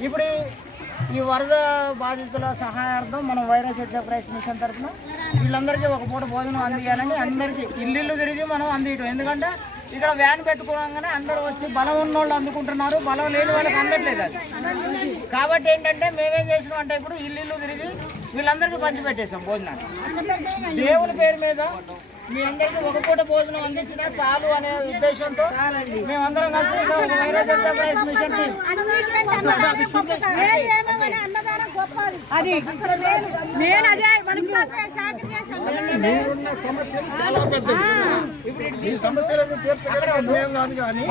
ఇప్పుడు ఈ- వరద బాధితుల సహాయార్థం మనం వైరస్ ఎంటర్ప్రైజ్ మిషన్ తరఫున వీళ్ళందరికీ ఒక పూట భోజనం అందియాలని అందరికీ ఇల్లు తిరిగి మనం అందియటం ఎందుకంటే ఇక్కడ వ్యాన్ పెట్టుకోగానే అందరూ వచ్చి బలం ఉన్న వాళ్ళు అందుకుంటున్నారు. బలం లేని వాళ్ళకి అందట్లేదు అది. కాబట్టి ఏంటంటే మేమేం చేసినాం అంటే ఇప్పుడు ఇల్లు తిరిగి వీళ్ళందరికీ పంచిపెట్టేసాం భోజనాన్ని. దేవుని పేరు మీద మీ అందరికీ ఒక పూట భోజనం అందించినా చాలు అనే ఉద్దేశంతో మేమందరం అది నేను అదే మనకి మీరున్న సమస్యలు చాలా పెద్దవి ఈ సమస్యలను తీర్చగలిగే మేము కాదు కానీ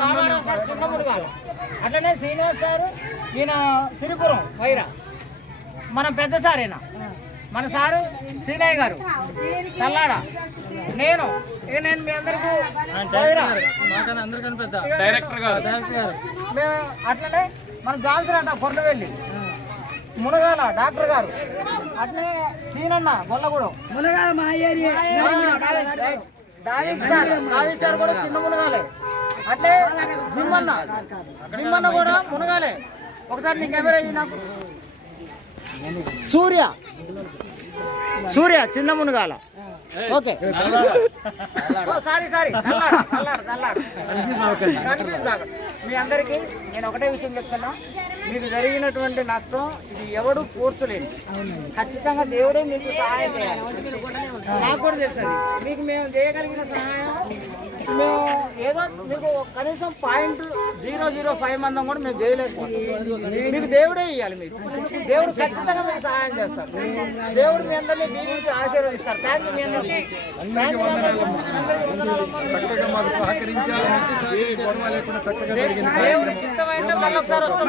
రామారావు సార్ అట్లనే శ్రీనివాస్ సార్ ఈయన సిరిపురం వైరా. మన పెద్ద సార్ ఈయన మన సారు సీనయ్య గారు. తల్లాడ నేను ఇక నేను మీ అందరికీ డైరెక్టర్ గారు. మేము అట్లనే మన జాన్సన్ అంట కొర్రవెల్లి మునగాల డాక్టర్ గారు. అట్లనే సీనన్న గొల్లగూడెం మునగాల మా ఏరియా. సార్ సార్ కూడా చిన్న మునగాలే. అట్లే జిమ్మన్న. జిమ్మన్న కూడా మునగాలే. ఒకసారి నీ కెమెరా నాకు. సూర్య. సూర్య చిన్న మునగాల. ఓకే. ఓ, sorry sorry. Tallada Tallada Tallada confuse కాకండి. మీ అందరికీ నేను ఒకటే విషయం చెప్తున్నా. మీకు జరిగినటువంటి నష్టం ఇది ఎవడు కూర్చోలేదు ఖచ్చితంగా దేవుడే మీకు సహాయం చేయాలి. నాకు కూడా తెలుసు మీకు మేము చేయగలిగిన సహాయం మేము ఏదో మీకు కనీసం పాయింట్ జీరో జీరో ఫైవ్ మందం కూడా మేము చేయలేకపోతాం మీకు దేవుడే ఇవ్వాలి మీకు. దేవుడు ఖచ్చితంగా మీకు సహాయం చేస్తారు. దేవుడు మీ అందరినీ దీవించి ఆశీర్వదిస్తారు. థ్యాంక్ యూ మీ అందరికీ. థ్యాంక్ యూ అందరికీ. వందనాలమ్మా. చక్కగా మాకు సహకరించారు. ఏ గొడవ లేకుండా చక్కగా జరిగింది దేవుడి చిత్తమైతే మళ్ళీ ఒకసారి వస్తాం.